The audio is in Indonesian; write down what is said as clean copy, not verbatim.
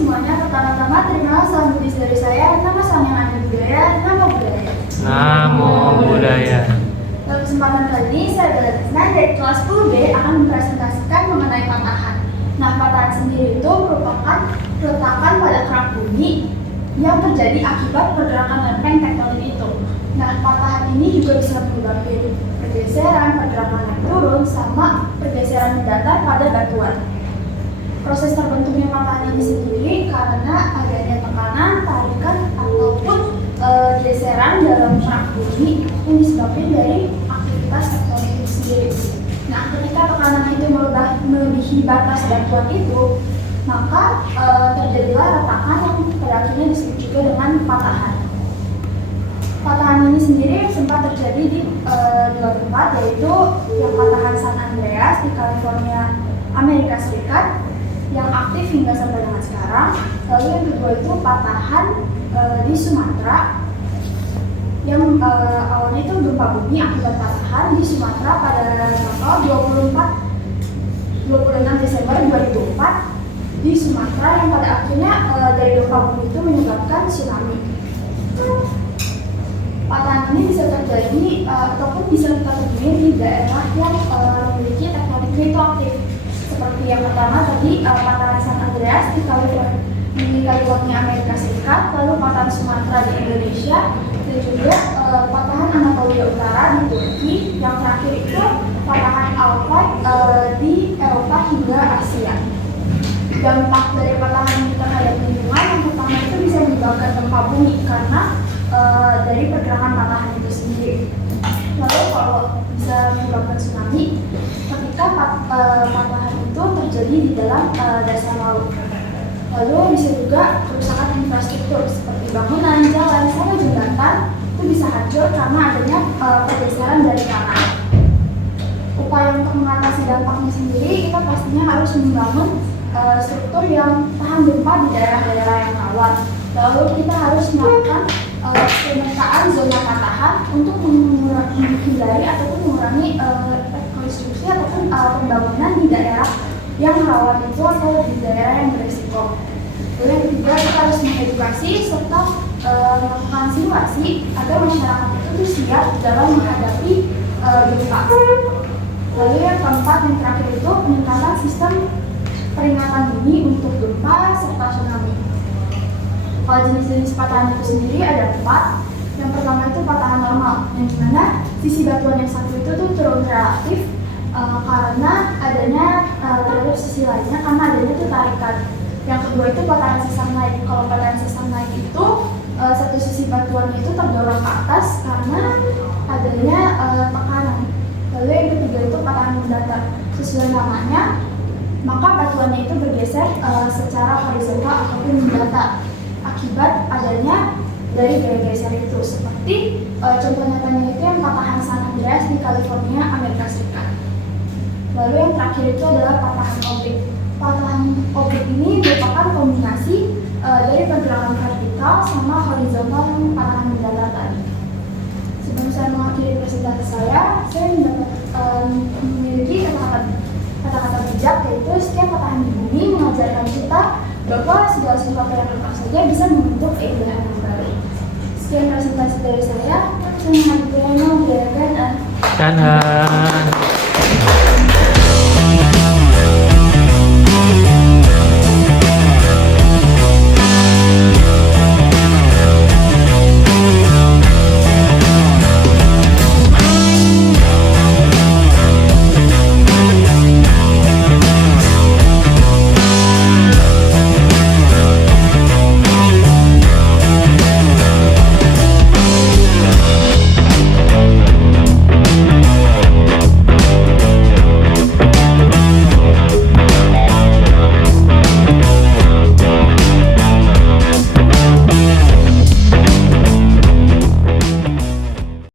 semuanya. Pertama-tama terima salam budis dari saya. Nama saya Nani Budaya, nama budaya. Namo Buddhaya. Dalam kesempatan kali ini, saya Bella Tisna dari kelas 10B akan mempresentasikan mengenai patahan. Nah, patahan sendiri itu merupakan peletakan pada kerak bumi yang terjadi akibat pergerakan lempeng tektonik itu. Nah, patahan ini juga bisa menyebabkan pergeseran, pergerakan naik turun, sama pergeseran mendatar pada batuan. Proses terbentuknya patahan ini sendiri karena adanya tekanan, tarikan, ataupun geseran dalam kerak bumi yang disebabkan dari aktivitas tektonik itu sendiri. Nah, ketika tekanan itu melebihi batas batuan itu, maka terjadilah retakan yang pada akhirnya disebut juga dengan patahan. Patahan ini sendiri sempat terjadi di dua tempat, yaitu yang patahan San Andreas di California, Amerika Serikat, yang aktif hingga sampai dengan sekarang. Lalu yang kedua itu patahan di Sumatera, yang awalnya itu gempa bumi akibat patahan di Sumatera pada tanggal 26 Desember 2004 di Sumatera, yang pada akhirnya dari gempa bumi itu menyebabkan tsunami. Patahan ini bisa terjadi ataupun bisa kita temui di daerah yang memiliki tektonik plate aktif. Seperti yang pertama tadi, patahan San Andreas di California, Amerika Serikat, lalu patahan Sumatera di Indonesia, dan juga patahan Anatolia Utara di Turki, yang terakhir itu patahan Alpine di Eropa hingga Asia. Dampak dari patahan ini terhadap lingkungan, yang pertama itu bisa menyebabkan gempa bumi karena dari pergerakan patahan itu sendiri. Lalu kalau bisa menyebabkan tsunami ketika patahan itu terjadi di dalam dasar laut. Lalu bisa juga kerusakan infrastruktur seperti bangunan, jalan, sama jembatan itu bisa hancur karena adanya pergeseran dari tanah. Upaya untuk mengatasi dampaknya sendiri, kita pastinya harus membangun struktur yang tahan gempa di daerah-daerah yang rawan. Lalu kita harus melakukan pemetaan zona patahan untuk menghindari ataupun mengurangi rekonstruksi ataupun pembangunan di daerah yang rawan itu atau di daerah yang berisiko. Lalu yang ketiga, kita harus mengedukasi serta melakukan simulasi agar masyarakat itu siap dalam menghadapi gempa. Lalu yang keempat, yang terakhir itu peningkatan sistem peringatan dini untuk gempa serta tsunami. Kalau jenis-jenis patahan itu sendiri ada 4. Yang pertama itu patahan normal, yang dimana sisi batuan yang satu itu tuh turun relatif karena adanya terhadap sisi lainnya karena adanya tuh tarikan. Yang kedua itu patahan sesam naik. Kalau patahan sesam naik itu satu sisi batuannya itu terdorong ke atas karena adanya tekanan. Lalu yang ketiga itu patahan mendatar. Sesuai namanya, maka batuannya itu bergeser secara horizontal ataupun mendatar akibat adanya dari gaya geser itu. Seperti contoh nyatanya itu yang patahan San Andreas di California, Amerika Serikat. Lalu yang terakhir itu adalah patahan oblik. Patahan oblik ini merupakan kombinasi dari pergerakan vertikal sama horizontal yang patahan mendatar tadi. Sebelum saya mengakhiri presentasi saya memiliki kata-kata bijak, yaitu setiap patahan di bumi mengajarkan kita bahwa segala sesuatu yang lepas saja bisa membentuk keindahan yang baru. Sekian presentasi dari saya. Saya mengakhiri. Dan